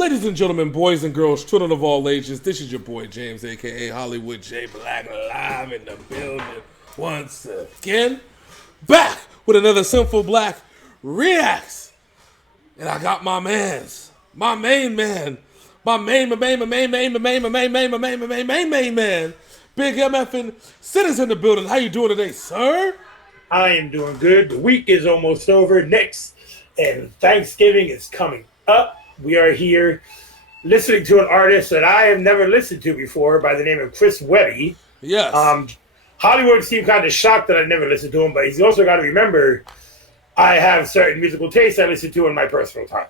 Ladies and gentlemen, boys and girls, children of all ages, this is your boy James, aka Hollywood J Black, live in the building once again. Back with another Synful Blaq reacts. And I got my mans, my main man, Big MFing Sitters in the building. How you doing today, sir? I am doing good. The week is almost over. Next, and Thanksgiving is coming up. We are here listening to an artist that I have never listened to before by the name of Webby. Yes. Hollywood seemed kind of shocked that I'd never listened to him, but he's also got to remember I have certain musical tastes I listen to in my personal time.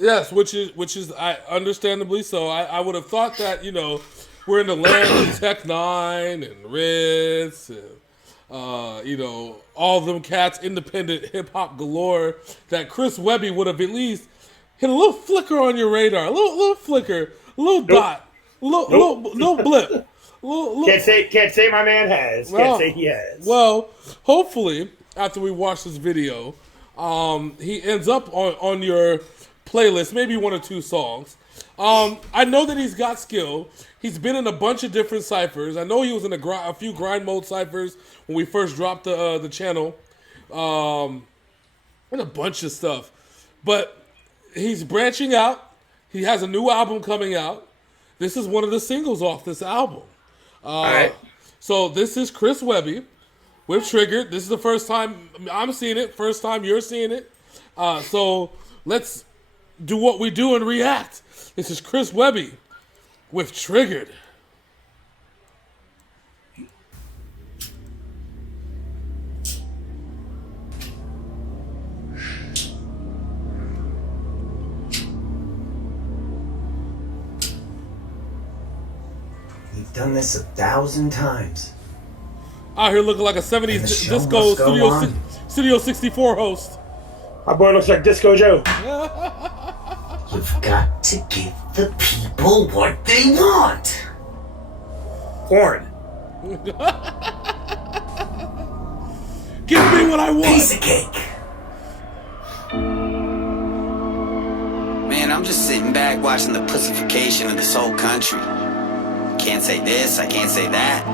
Yes, which is I understandably so. I would have thought that, you know, we're in the land of Tech Nine and Ritz and you know, all of them cats, independent hip hop galore, that Webby would have at least hit a little flicker on your radar, a little flicker, a little dot, little blip. Can't say my man has. Can't say he has. Well, hopefully after we watch this video, he ends up on your playlist, maybe one or two songs. I know that he's got skill. He's been in a bunch of different ciphers. I know he was in a few grind mode ciphers when we first dropped the channel, and a bunch of stuff. But he's branching out. He has a new album coming out. This is one of the singles off this album. All right. So this is Webby with Triggered. This is the first time I'm seeing it. First time you're seeing it. So let's do what we do and react. This is Webby with Triggered. We've done this 1,000 times. Out here looking like a 70s disco Studio 64 host. My boy looks like Disco Joe. You've got to give the people what they want. Porn. Give me what I want. Piece of cake. Man, I'm just sitting back watching the pussification of this whole country. Can't say this, I can't say that.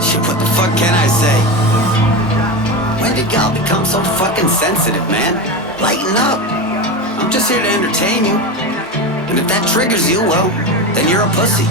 Shit, what the fuck can I say? When did y'all become so fucking sensitive, man? Lighten up. I'm just here to entertain you. And if that triggers you, well, then you're a pussy.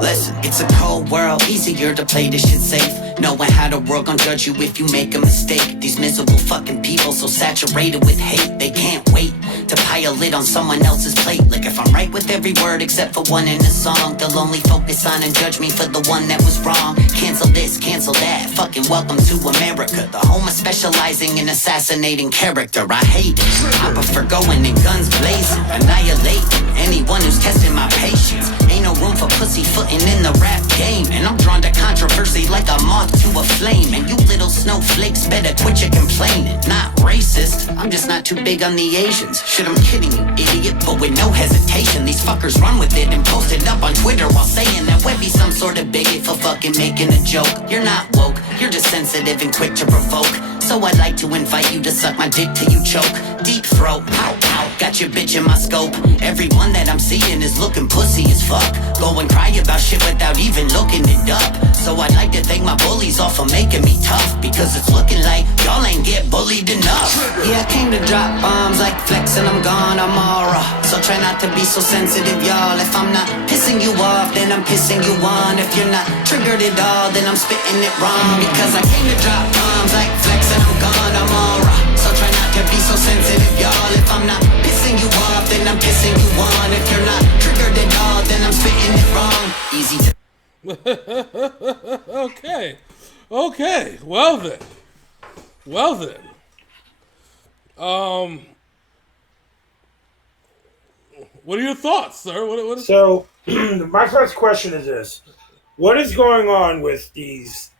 Listen, it's a cold world, easier to play this shit safe. Knowing how the world gon' judge you if you make a mistake. These miserable fucking people so saturated with hate, they can't wait to pile it on someone else's plate. Like if I'm right with every word except for one in the song, they'll only focus on and judge me for the one that was wrong. Cancel this, cancel that, fucking welcome to America. The home of specializing in assassinating character. I hate it, I prefer going in guns blazing, annihilate anyone who's testing my patience. Ain't no room for pussyfooting in the rap game, and I'm drawn to controversy like a moth to a flame. And you little snowflakes better quit your complaining. Not racist, I'm just not too big on the Asians. Shit, I'm kidding you, idiot, but with no hesitation. These fuckers run with it and post it up on Twitter while saying that Webby's some sort of bigot for fucking making a joke. You're not woke, you're just sensitive and quick to provoke. So I'd like to invite you to suck my dick till you choke. Deep throat, pow pow, got your bitch in my scope. Everyone that I'm seeing is looking pussy as fuck. Go and cry about shit without even looking it up. So I'd like to thank my bullies all for making me tough, because it's looking like y'all ain't get bullied enough. Yeah, I came to drop bombs like Flex and I'm gone, I'm aura. So try not to be so sensitive, y'all. If I'm not pissing you off, then I'm pissing you on. If you're not triggered at all, then I'm spitting it wrong. Because I came to drop bombs like Flex and I'm gone, I'm aura. So try not to be so sensitive, y'all. If I'm not pissing you off, then I'm pissing you on. If you're not triggered at all, then I'm spitting it wrong. Easy to Okay. Well then. What are your thoughts, sir? What is... So, my first question is this. What is going on with these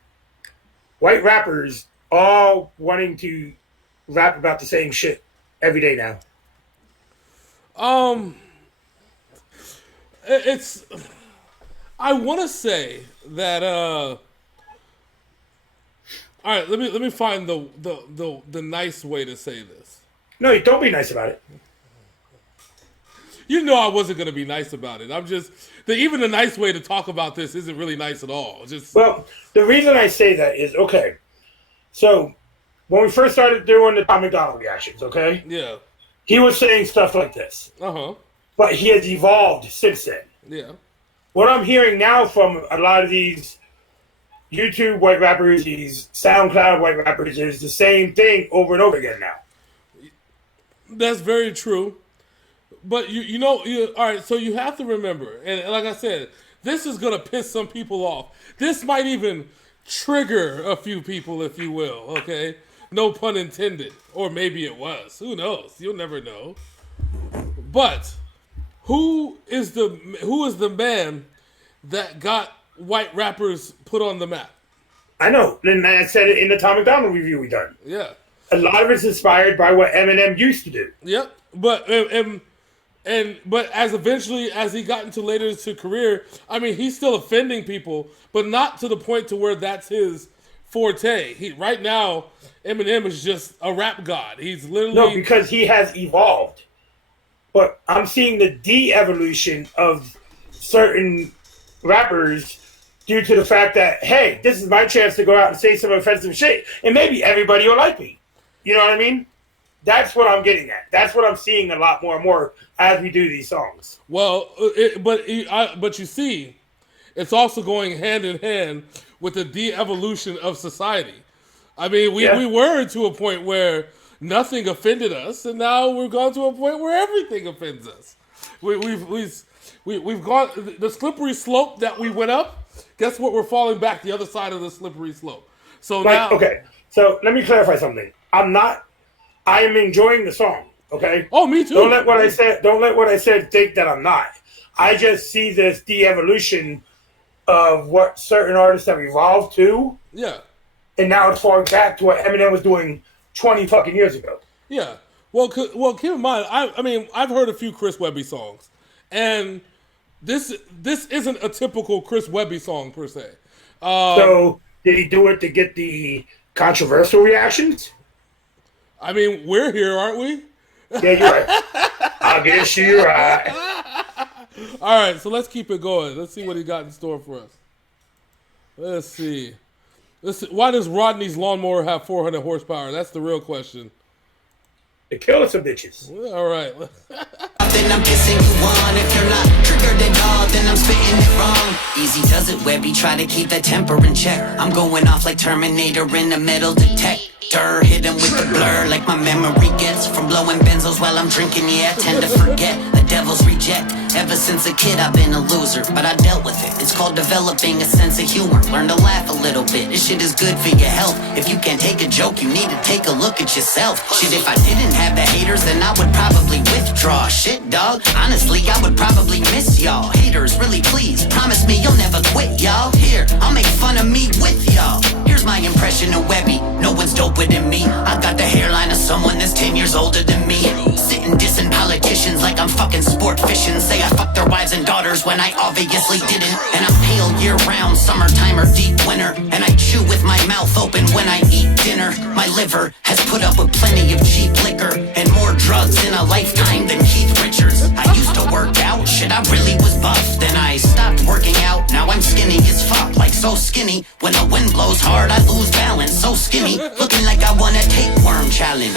white rappers all wanting to rap about the same shit every day now? It's. I want to say that. All right, let me find the nice way to say this. No, don't be nice about it. You know I wasn't gonna be nice about it. I'm just even the nice way to talk about this isn't really nice at all. Just Well, the reason I say that is okay. So when we first started doing the Tom McDonald reactions, okay, yeah, he was saying stuff like this, but he has evolved since then. Yeah. What I'm hearing now from a lot of these YouTube white rappers, these SoundCloud white rappers, is the same thing over and over again now. That's very true. But you know, all right, so you have to remember, and like I said, this is going to piss some people off. This might even trigger a few people, if you will, okay? No pun intended. Or maybe it was. Who knows? You'll never know. But who is the man that got white rappers put on the map? I know. And I said it in the Tom McDonald review we done. Yeah. A lot of it's inspired by what Eminem used to do. Yep. But as he got into later into career, I mean, he's still offending people, but not to the point to where that's his forte. Right now, Eminem is just a rap god. He's literally no, because he has evolved. But I'm seeing the de-evolution of certain rappers due to the fact that, hey, this is my chance to go out and say some offensive shit, and maybe everybody will like me. You know what I mean? That's what I'm getting at. That's what I'm seeing a lot more and more as we do these songs. Well, but you see, it's also going hand in hand with the de-evolution of society. I mean, we were to a point where nothing offended us, and now we've gone to a point where everything offends us. We've gone the slippery slope that we went up. Guess what? We're falling back the other side of the slippery slope. So now, okay. So let me clarify something. I am enjoying the song. Okay. Oh, me too. Don't let what I said think that I'm not. I just see this de-evolution of what certain artists have evolved to. Yeah. And now it's falling back to what Eminem was doing 20 fucking years ago. Yeah. Well, keep in mind, I mean, I've heard a few Chris Webby songs, and this isn't a typical Chris Webby song per se. So did he do it to get the controversial reactions? I mean, we're here, aren't we? Yeah, you're right. I guess you're right. All right, so let's keep it going. Let's see what he got in store for us. Let's see. Why does Rodney's lawnmower have 400 horsepower? That's the real question. They're killing some bitches. All right. Then I'm kissing you on. If you're not triggered at all, then I'm spitting it wrong. Easy does it, Webby. Try to keep that temper in check. I'm going off like Terminator in the metal detector. Hit him with the blur like my memory gets from blowing benzos while I'm drinking. Yeah, I tend to forget the devil's reject. Ever since a kid I've been a loser, but I dealt with it. It's called developing a sense of humor. Learn to laugh a little bit. This shit is good for your health. If you can't take a joke, you need to take a look at yourself. Shit, if I didn't have the haters, then I would probably withdraw. Shit, dog, honestly, I would probably miss y'all. Haters, really please, promise me you'll never quit, y'all. Here, I'll make fun of me with y'all. Here's my impression of Webby. No one's doper than me. I got the hairline of someone that's 10 years older than me. Sitting dissing politicians like I'm fucking sport fishing. Say I fucked their wives and daughters when I obviously didn't. And I'm pale year round, summertime or deep winter. And I chew with my mouth open when I eat dinner. My liver has put up with plenty of cheap liquor and more drugs in a lifetime than Keith Richards. I used to work out, shit, I really was buff. Then I stopped working out, now I'm skinny as fuck. Like so skinny, when the wind blows hard I lose balance. So skinny, looking like I won a tapeworm challenge.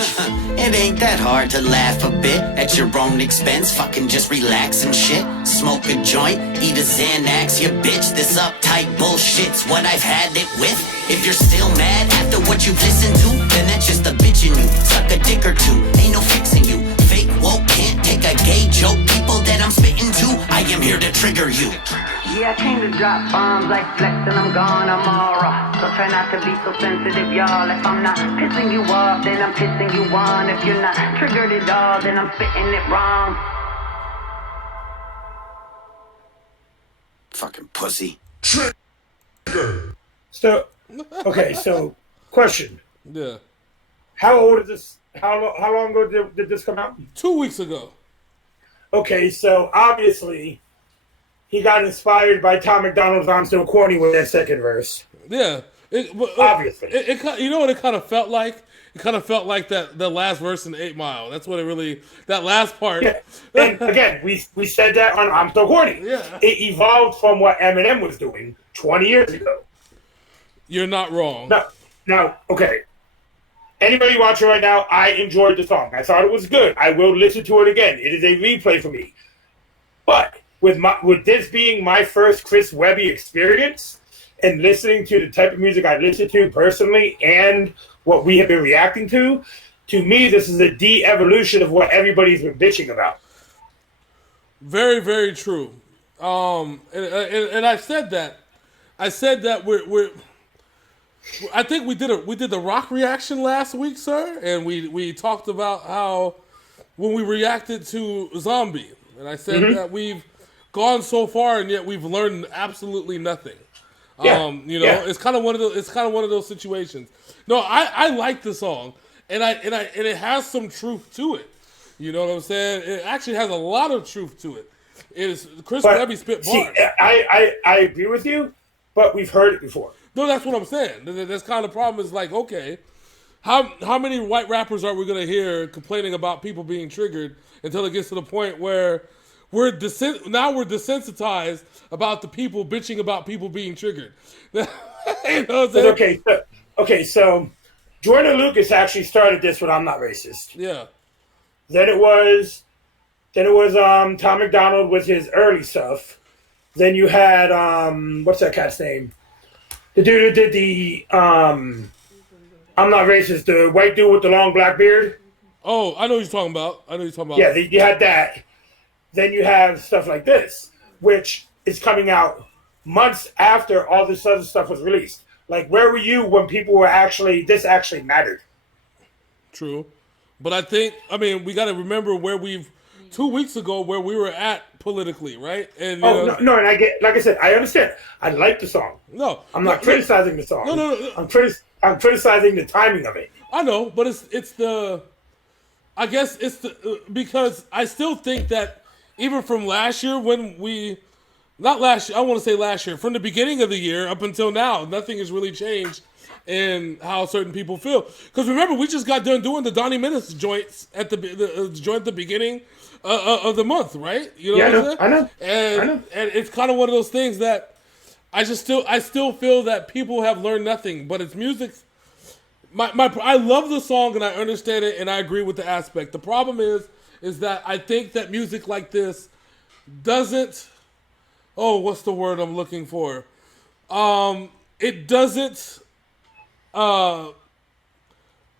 It ain't that hard to laugh a bit at your own expense. Fucking just relax and shit. Smoke a joint, eat a Xanax, you bitch. This uptight bullshit's what I've had it with. If you're still mad after what you've listened to, then that's just a bitch in you. Suck a dick or two, ain't no fixing you. Fake woke can't take a gay joke. People that I'm spitting to, I am here to trigger you. Yeah, I came to drop bombs like Flex and I'm gone, I'm all raw. So try not to be so sensitive, y'all. If I'm not pissing you off, then I'm pissing you on. If you're not triggered at all, then I'm spitting it wrong. Fucking pussy. So, okay, so question. Yeah. How old is this? How long ago did this come out? 2 weeks ago. Okay, so obviously he got inspired by Tom McDonald's "I'm Still Corny" with that second verse. Yeah. Obviously. You know what it kind of felt like? It kind of felt like the last verse in 8 Mile. That's what it really, that last part. Yeah. And again, we said that on "I'm Still Corny." Yeah. It evolved from what Eminem was doing 20 years ago. You're not wrong. Now, okay. Anybody watching right now, I enjoyed the song. I thought it was good. I will listen to it again. It is a replay for me. But with this being my first Chris Webby experience and listening to the type of music I listen to personally and what we have been reacting to me, this is a de-evolution of what everybody's been bitching about. Very, very true. And I said that. I said that we're I think we did the rock reaction last week, sir, and we talked about how when we reacted to Zombie, and I said that we've gone so far and yet we've learned absolutely nothing. Yeah. It's kind of one of those situations. No, I like the song, and it has some truth to it. You know what I'm saying? It actually has a lot of truth to it. It is Chris Webby spit bars. I agree with you, but we've heard it before. No, that's what I'm saying. That's kind of the problem. Is like, okay, how many white rappers are we gonna hear complaining about people being triggered until it gets to the point where we're desensitized about the people bitching about people being triggered. You know what I'm saying? Okay, so Jordan Lucas actually started this with "I'm Not Racist." Yeah. Then it was Tom McDonald with his early stuff. Then you had what's that cat's name? The dude who did the "I'm Not Racist," the white dude with the long black beard. Oh, I know what you're talking about. Yeah, you had that. Then you have stuff like this, which is coming out months after all this other stuff was released. Like, where were you when people were this actually mattered? True. But we got to remember where 2 weeks ago, where we were at politically, right? And no, and like I said, I understand. I like the song. No. I'm not criticizing the song. No. I'm criticizing the timing of it. I know, but because I still think that even from last year from the beginning of the year up until now, nothing has really changed in how certain people feel. Because remember, we just got done doing the Donnie Menace joints at the joint at the beginning of the month, right? You know what I'm saying? I know. And it's kind of one of those things that I still feel that people have learned nothing, but it's music. I love the song and I understand it and I agree with the aspect. The problem is that I think that music like this doesn't. Oh, what's the word I'm looking for? It doesn't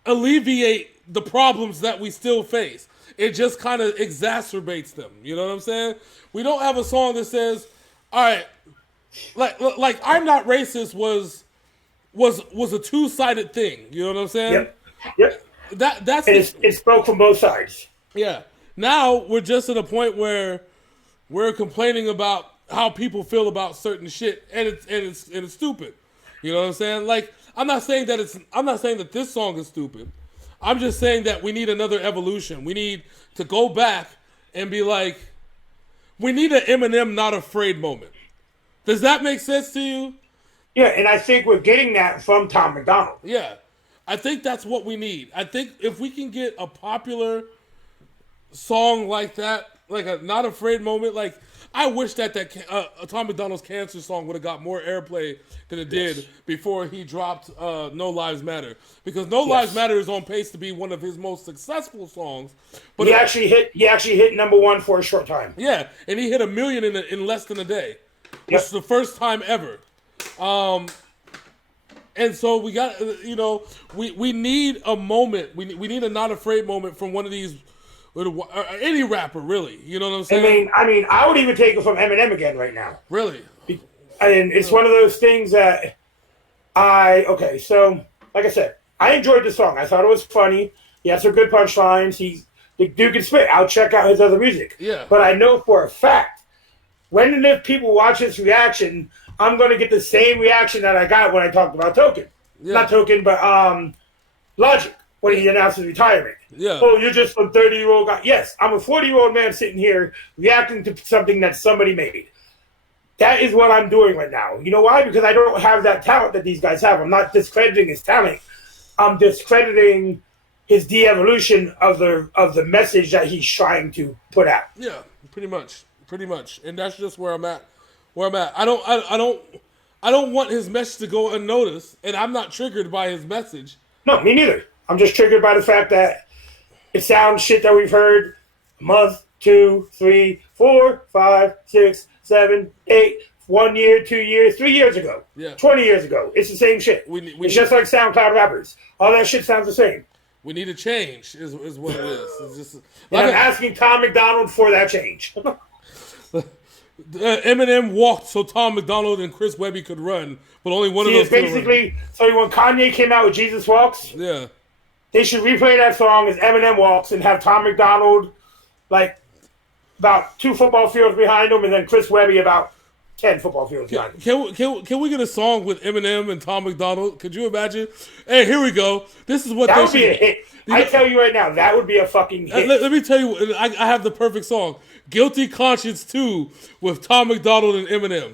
alleviate the problems that we still face. It just kind of exacerbates them. You know what I'm saying? We don't have a song that says, "All right, like I'm Not Racist" was a two-sided thing. You know what I'm saying? Yep. That's it spoke from both sides. Yeah. Now we're just at a point where we're complaining about how people feel about certain shit, and it's stupid. You know what I'm saying? Like, I'm not saying that this song is stupid. I'm just saying that we need another evolution. We need to go back and be like, we need an Eminem Not Afraid moment. Does that make sense to you? Yeah, and I think we're getting that from Tom McDonald. Yeah. I think that's what we need. I think if we can get a popular song like that, like a Not Afraid moment, like, I wish that Tom McDonald's Cancer song would have got more airplay than it did before he dropped No Lives Matter. Because No Lives Matter is on pace to be one of his most successful songs. But he actually hit number one for a short time. Yeah, and he hit 1 million in less than a day. Which is the first time ever. And so we got, we need a moment. We need a Not Afraid moment from one of these, any rapper, really. You know what I'm saying? I mean, I would even take it from Eminem again right now. Really? And it's one of those things that so like I said, I enjoyed the song. I thought it was funny. He had some good punchlines. The dude can spit. I'll check out his other music. Yeah. But I know for a fact, when and if people watch this reaction, I'm going to get the same reaction that I got when I talked about Token. Yeah. Not Token, but Logic when he announced his retirement. Yeah. Oh, you're just a 30-year-old guy. Yes, I'm a 40-year-old man sitting here reacting to something that somebody made. That is what I'm doing right now. You know why? Because I don't have that talent that these guys have. I'm not discrediting his talent. I'm discrediting his de-evolution of the message that he's trying to put out. Yeah, pretty much, and that's just where I'm at. I don't want his message to go unnoticed, and I'm not triggered by his message. No, me neither. I'm just triggered by the fact that it sounds shit that we've heard a month, 2, 3, 4, 5, 6, 7, 8, 1 year, 2 years, 3 years ago, 20 years ago. It's the same shit. It's just like SoundCloud rappers. All that shit sounds the same. We need a change, is what it is. It's just, I'm asking Tom McDonald for that change. Eminem walked so Tom McDonald and Chris Webby could run, but only one of those. Basically, so when Kanye came out with Jesus Walks, they should replay that song as Eminem walks and have Tom McDonald like about 2 football fields behind him, and then Chris Webby about 10 football fields behind him. Can we get a song with Eminem and Tom McDonald? Could you imagine? Hey, here we go. This is what that would be a hit. I tell you right now, that would be a fucking hit. Let me tell you, I have the perfect song. Guilty Conscience 2 with Tom McDonald and Eminem.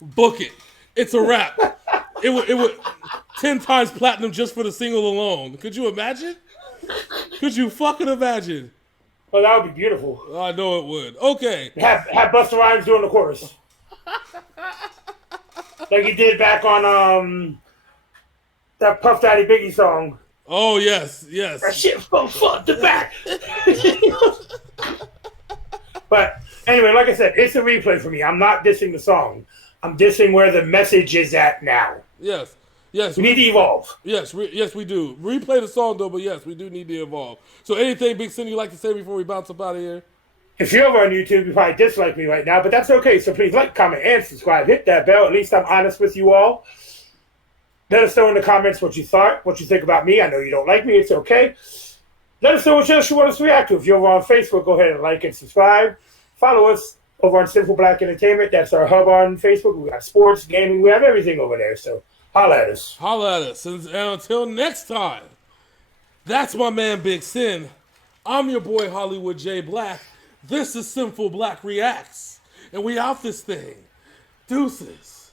Book it. It's a wrap. It would 10 times platinum just for the single alone. Could you imagine? Could you fucking imagine? Well, that would be beautiful. I know it would. Okay. Have Busta Rhymes doing the chorus. Like he did back on that Puff Daddy Biggie song. Oh, yes. That shit from front to back. But anyway, like I said, it's a replay for me. I'm not dissing the song. I'm dissing where the message is at now. Yes. We need to evolve. Yes, we do. Replay the song, though, but yes, we do need to evolve. So anything, Big Sin, you like to say before we bounce up out of here? If you're over on YouTube, you probably dislike me right now, but that's okay. So please like, comment, and subscribe. Hit that bell. At least I'm honest with you all. Let us know in the comments what you thought, what you think about me. I know you don't like me. It's okay. Let us know what else you want us to react to. If you're over on Facebook, go ahead and like and subscribe. Follow us over on Synful Blaq Entertainment. That's our hub on Facebook. We got sports, gaming. We have everything over there. So holla at us. Holla at us. And until next time, that's my man Big Sin. I'm your boy Hollywood J. Black. This is Synful Blaq Reacts. And we out this thing. Deuces.